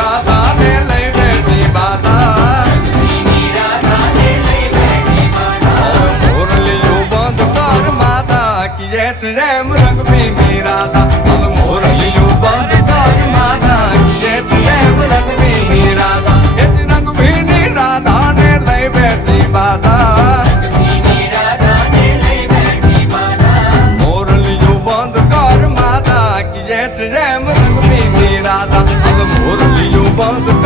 રાધા ને લઈ બેઠી બાધા મોરલીયું બંધ કર માતા કીએ છે એમ રંગભીની રાધા હવે મોરલીયું બંધ કર માતા કીએ છે એમ રંગભીની રાધા એ જ રંગભીની રાધા ને લઈ બેઠી બાધા મોરલીયું બંધ કર માતા કીએ છે એમ રંગભીની રાધા હવે મોરલીયું બંધ